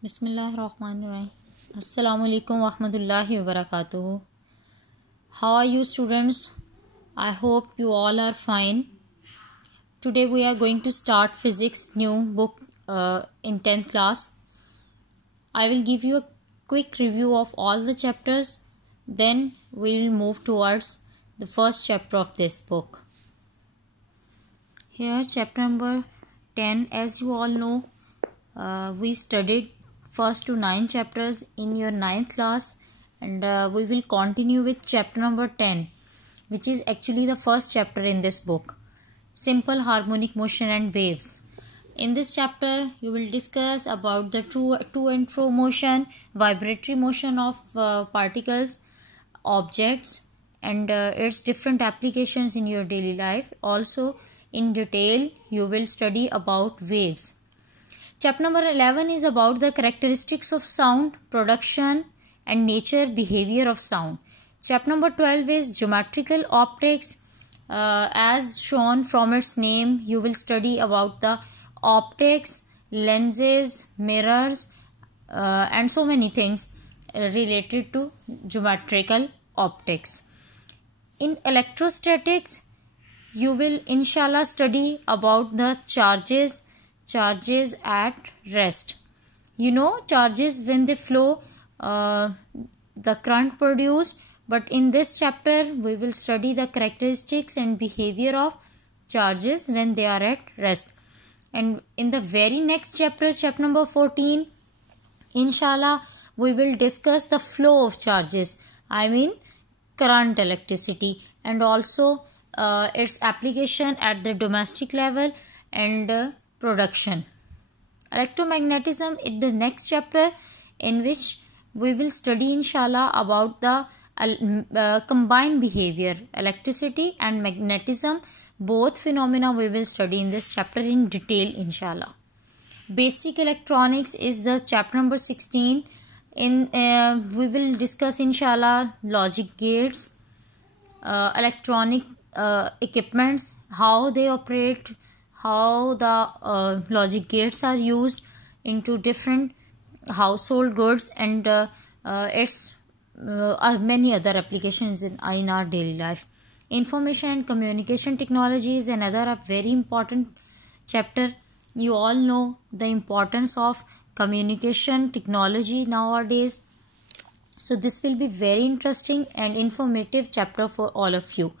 Bismillahirrahmanirrahim. Assalamu alaikum wa rahmatullahi wa barakatuhu. How are you, students? I hope you all are fine. Today we are going to start physics new book in 10th class. I will give you a quick review of all the chapters. Then we will move towards the first chapter of this book. Here chapter number 10. As you all know, we studied first to 9 chapters in your 9th class, and we will continue with chapter number 10, which is actually the first chapter in this book, simple harmonic motion and waves. In this chapter you will discuss about the to and fro motion, vibratory motion of particles, objects, and its different applications in your daily life. Also in detail you will study about waves. Chapter number 11 is about the characteristics of sound, production and nature behavior of sound. Chapter number 12 is geometrical optics. As shown from its name, you will study about the optics, lenses, mirrors, and so many things related to geometrical optics. In electrostatics, you will inshallah study about the charges at rest. You know, charges when they flow, the current produced, but in this chapter we will study the characteristics and behavior of charges when they are at rest. And in the very next chapter, chapter number 14, inshallah we will discuss the flow of charges, I mean current, electricity, and also its application at the domestic level and production. Electromagnetism is the next chapter, in which we will study inshallah about the combined behavior, electricity and magnetism. Both phenomena we will study in this chapter in detail inshallah. Basic electronics is the chapter number 16. We will discuss inshallah logic gates, electronic equipments, how they operate, how the logic gates are used into different household goods, and its many other applications in our daily life. Information and communication technology is another very important chapter. You all know the importance of communication technology nowadays, so this will be very interesting and informative chapter for all of you.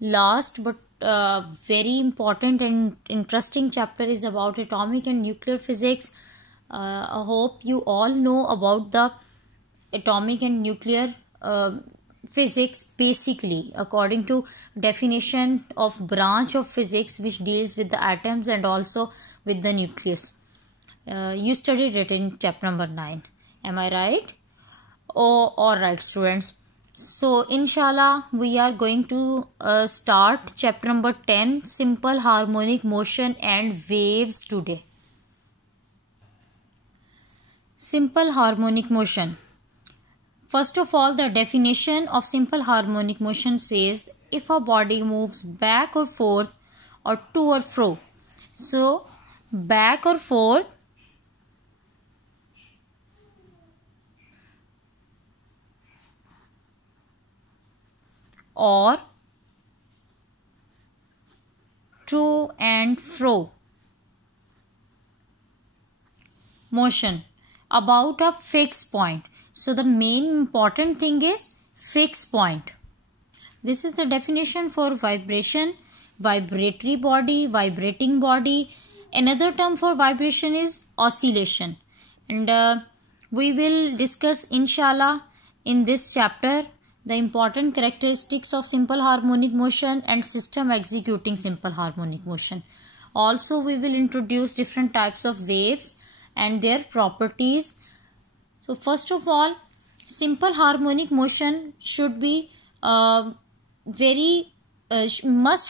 Last but very important and interesting chapter is about atomic and nuclear physics. I hope you all know about the atomic and nuclear physics. Basically, according to definition of branch of physics which deals with the atoms and also with the nucleus. You studied it in chapter number 9. Am I right? Oh, alright students. So inshallah we are going to start chapter number 10, simple harmonic motion and waves today. Simple harmonic motion. First of all, the definition of simple harmonic motion says if a body moves back or forth or to or fro. So back or forth, or to and fro motion about a fixed point. So the main important thing is fixed point. This is the definition for vibration, vibratory body, vibrating body. Another term for vibration is oscillation, and we will discuss inshallah in this chapter the important characteristics of simple harmonic motion and system executing simple harmonic motion. Also we will introduce different types of waves and their properties. So first of all, simple harmonic motion should be must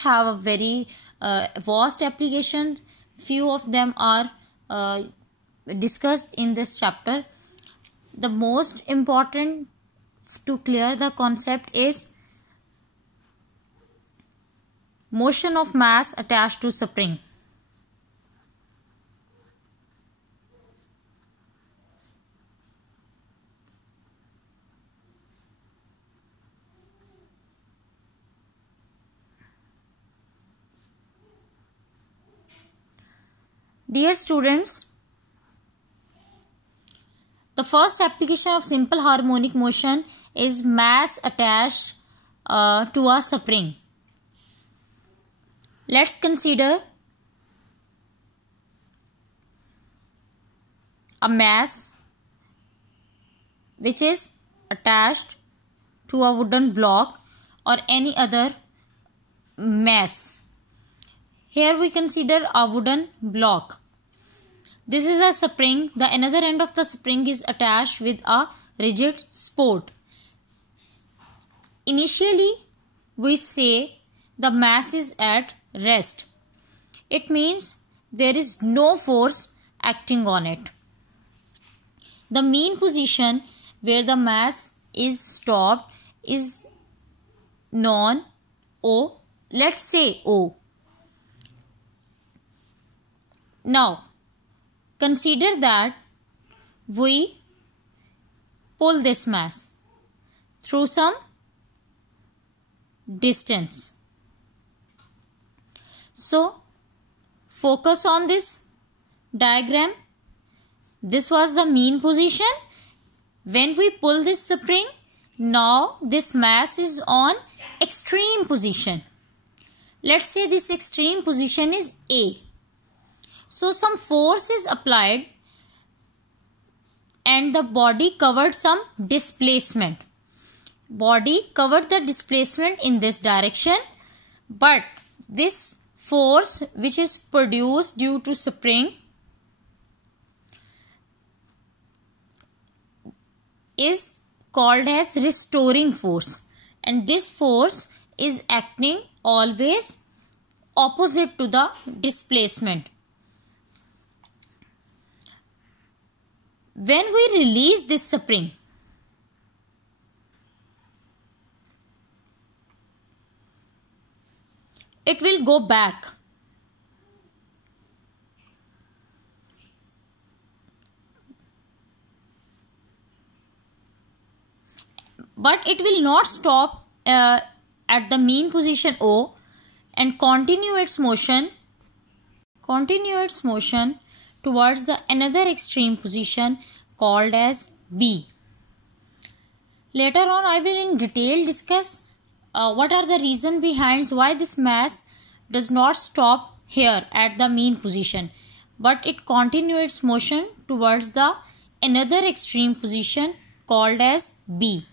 have a very vast application. Few of them are discussed in this chapter. The most important to clear the concept is motion of mass attached to spring. Dear students, the first application of simple harmonic motion is mass attached to a spring. Let's consider a mass which is attached to a wooden block or any other mass. Here we consider a wooden block. This is a spring. The another end of the spring is attached with a rigid support. Initially, we say the mass is at rest. It means there is no force acting on it. The mean position where the mass is stopped is known O. Let's say O. Now, consider that we pull this mass through some distance. So, focus on this diagram. This was the mean position. When we pull this spring, now this mass is on extreme position. Let's say this extreme position is A. So some force is applied and the body covered some displacement. Body covered the displacement in this direction, but this force which is produced due to spring is called as restoring force, and this force is acting always opposite to the displacement. When we release this spring, it will go back. But it will not stop at the mean position O and continue its motion towards the another extreme position called as B. Later on, I will in detail discuss what are the reasons behind why this mass does not stop here at the mean position, but it continues its motion towards the another extreme position called as B.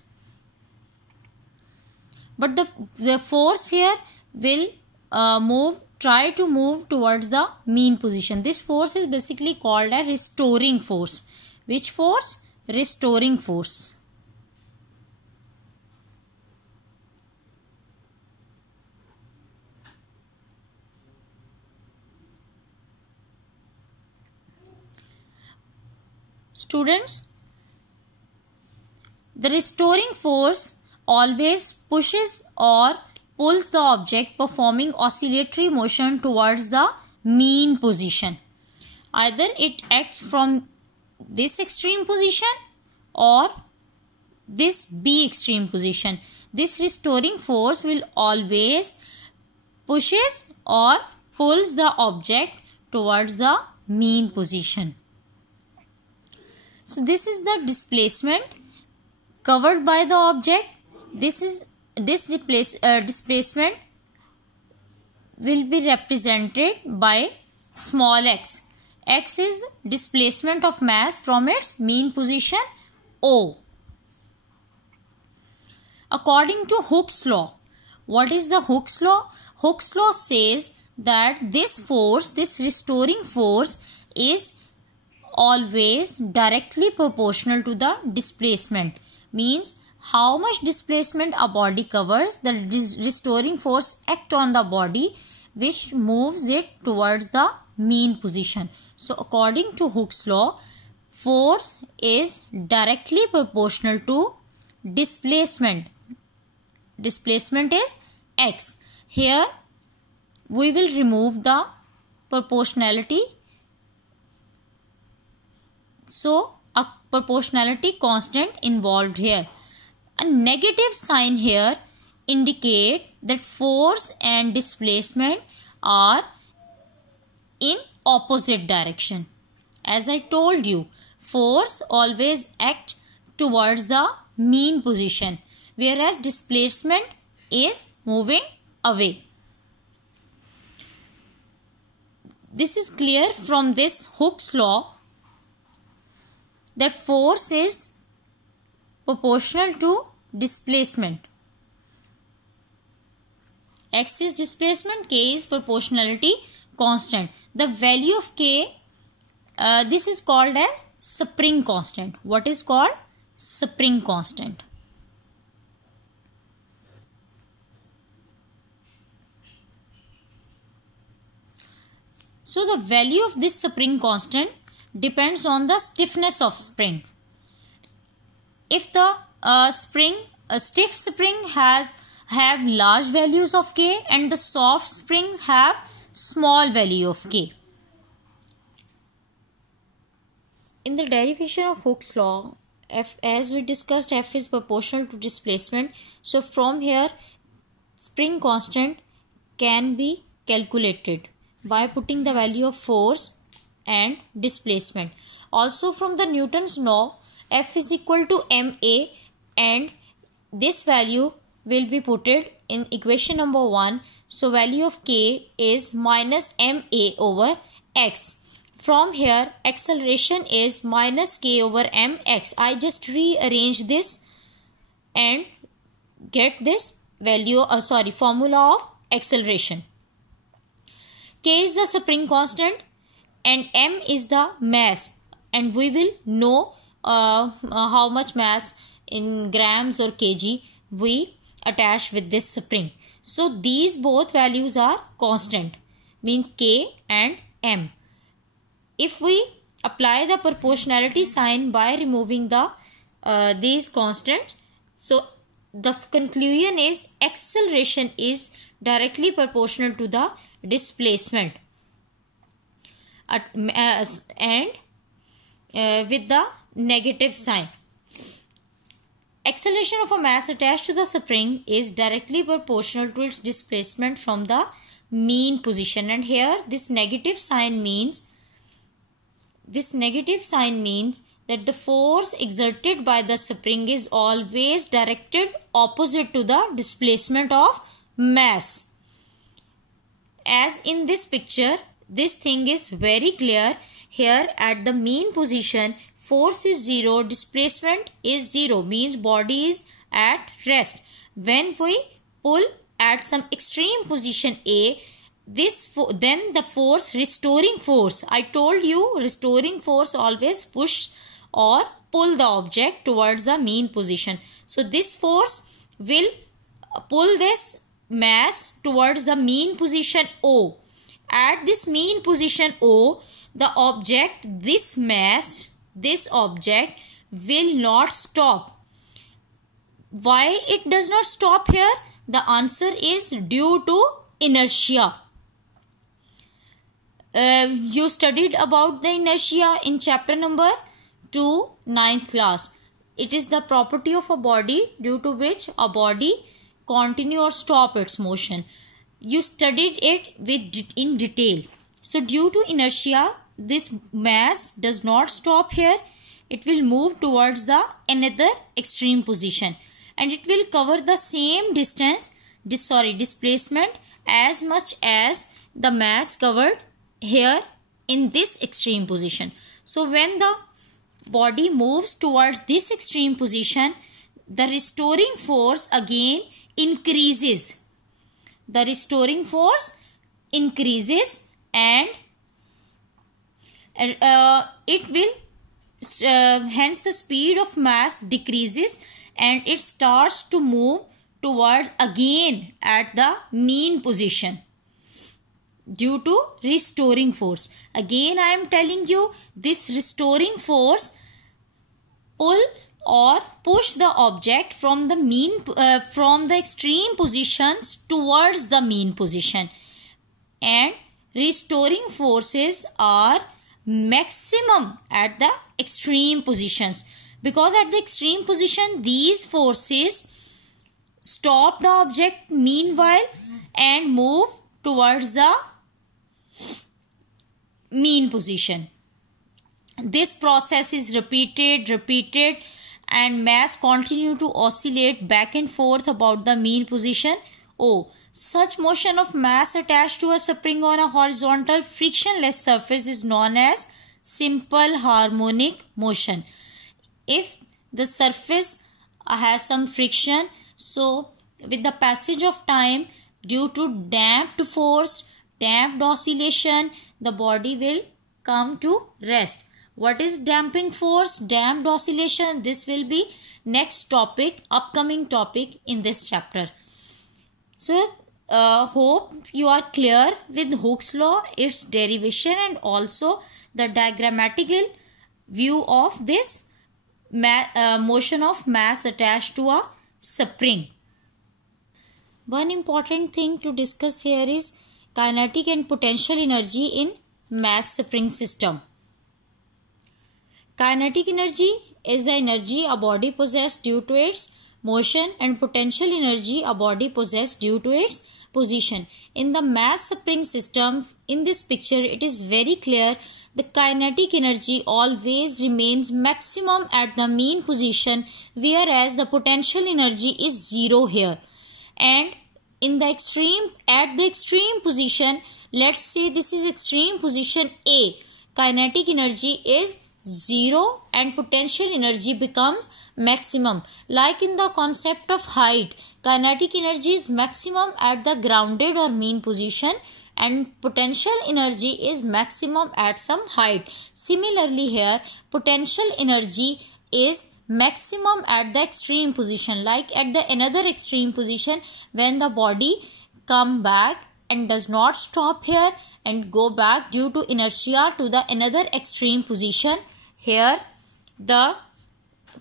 But the force here will try to move towards the mean position. This force is basically called a restoring force. Which force? Restoring force. Students, the restoring force always pushes or pulls the object performing oscillatory motion towards the mean position. Either it acts from this extreme position or this B extreme position. This restoring force will always pushes or pulls the object towards the mean position. So this is the displacement covered by the object. This displacement will be represented by small x. X is displacement of mass from its mean position O. According to Hooke's law, what is the Hooke's law? Hooke's law says that this force, this restoring force, is always directly proportional to the displacement. Means how much displacement a body covers, the restoring force acts on the body which moves it towards the mean position. So according to Hooke's law, force is directly proportional to displacement. Displacement is x. Here we will remove the proportionality. So a proportionality constant involved here. A negative sign here indicate that force and displacement are in opposite direction. As I told you, force always acts towards the mean position, whereas displacement is moving away. This is clear from this Hooke's law that force is proportional to displacement. X is displacement, K is proportionality constant. The value of K, this is called as spring constant. What is called? Spring constant. So the value of this spring constant depends on the stiffness of spring. If the stiff spring have large values of K and the soft springs have small value of K. In the derivation of Hooke's law, F, as we discussed, F is proportional to displacement. So from here, spring constant can be calculated by putting the value of force and displacement. Also from the Newton's law, F is equal to ma, and this value will be put in equation number 1. So value of K is minus ma over x. From here, acceleration is minus k over mx. I just rearrange this and get this value, formula of acceleration. K is the spring constant and m is the mass, and we will know how much mass in grams or kg we attach with this spring. So these both values are constant, means K and M. If we apply the proportionality sign by removing the these constants, so the conclusion is acceleration is directly proportional to the displacement and with the negative sign. Acceleration of a mass attached to the spring is directly proportional to its displacement from the mean position, and here this negative sign means that the force exerted by the spring is always directed opposite to the displacement of mass. As in this picture, this thing is very clear. Here at the mean position, force is 0, displacement is 0, means body is at rest. When we pull at some extreme position A, then the force, restoring force, I told you restoring force always push or pull the object towards the mean position. So this force will pull this mass towards the mean position O. At this mean position O, the object, this mass, this object will not stop. Why it does not stop here? The answer is due to inertia. You studied about the inertia in chapter number 2, 9th class. It is the property of a body due to which a body continue or stop its motion. You studied it in detail. So due to inertia, this mass does not stop here. It will move towards the another extreme position, and it will cover the same distance, displacement, as much as the mass covered here in this extreme position. So when the body moves towards this extreme position, the restoring force again increases. The restoring force increases, and it will hence the speed of mass decreases, and it starts to move towards again at the mean position due to restoring force. Again I am telling you, this restoring force pull or push the object from the from the extreme positions towards the mean position, and restoring forces are maximum at the extreme positions, because at the extreme position these forces stop the object meanwhile and move towards the mean position. This process is repeated and mass continue to oscillate back and forth about the mean position O. Such motion of mass attached to a spring on a horizontal frictionless surface is known as simple harmonic motion. If the surface has some friction, so with the passage of time, due to damped force, damped oscillation, the body will come to rest. What is damping force, damped oscillation? This will be next topic, upcoming topic in this chapter. So, hope you are clear with Hooke's law, its derivation, and also the diagrammatical view of this motion of mass attached to a spring. One important thing to discuss here is kinetic and potential energy in mass spring system. Kinetic energy is the energy a body possesses due to its motion, and potential energy a body possesses due to its position. In the mass spring system, in this picture, it is very clear the kinetic energy always remains maximum at the mean position, whereas the potential energy is zero here. And in the extreme, at the extreme position, let's say this is extreme position A, kinetic energy is zero and potential energy becomes maximum. Like in the concept of height, kinetic energy is maximum at the grounded or mean position and potential energy is maximum at some height. Similarly here, potential energy is maximum at the extreme position, like at the another extreme position when the body come back and does not stop here and go back due to inertia to the another extreme position. Here the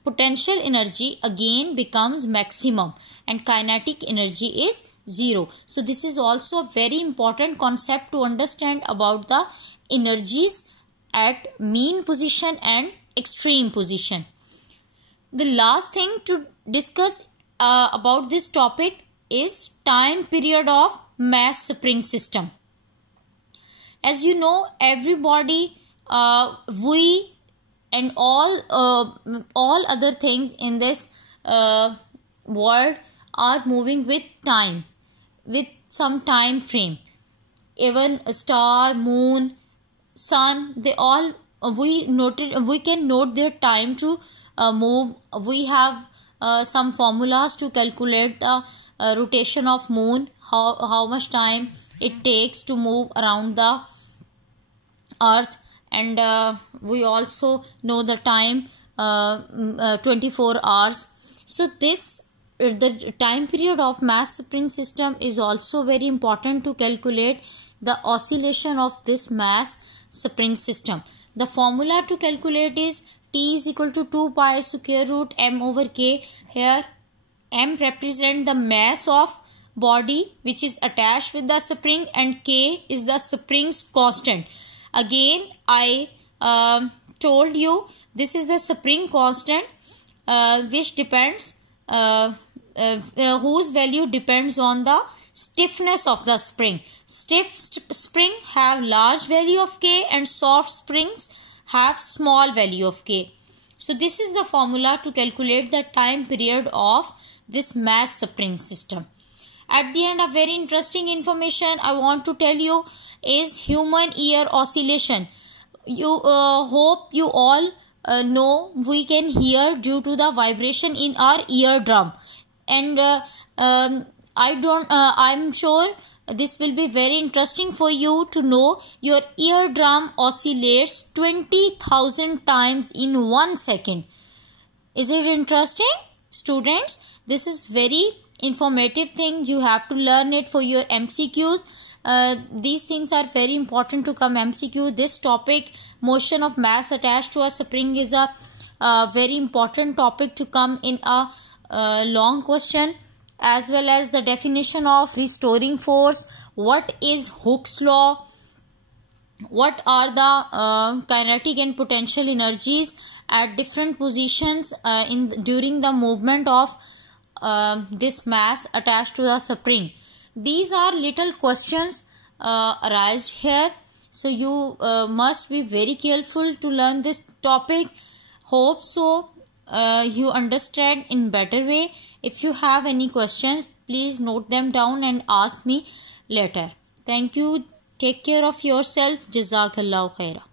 potential energy again becomes maximum and kinetic energy is zero. So this is also a very important concept to understand about the energies at mean position and extreme position. The last thing to discuss about this topic is time period of mass spring system. As you know, everybody, we and all other things in this world are moving with time, with some time frame. Even a star, moon, sun, they all we can note their time to move. We have some formulas to calculate the rotation of moon, how much time it takes to move around the earth, and we also know the time 24 hours. So this the time period of mass spring system is also very important to calculate the oscillation of this mass spring system. The formula to calculate is T is equal to 2 pi square root m over k. Here m represent the mass of body which is attached with the spring and k is the spring's constant. Again I told you this is the spring constant which depends whose value depends on the stiffness of the spring. Stiff spring have large value of k and soft springs have small value of k. So this is the formula to calculate the time period of this mass spring system. At the end, a very interesting information I want to tell you is human ear oscillation. You hope you all know we can hear due to the vibration in our eardrum, and I'm sure this will be very interesting for you to know your eardrum oscillates 20,000 times in 1 second. Is it interesting, students? This is very informative thing. You have to learn it for your MCQs. These things are very important to come MCQ. This topic, motion of mass attached to a spring, is a very important topic to come in a long question, as well as the definition of restoring force, what is Hooke's law, what are the kinetic and potential energies at different positions during the movement of this mass attached to the spring. These are little questions arise here. So you must be very careful to learn this topic. Hope so you understand in better way. If you have any questions, please note them down and ask me later. Thank you. Take care of yourself. Jazakallahu khaira.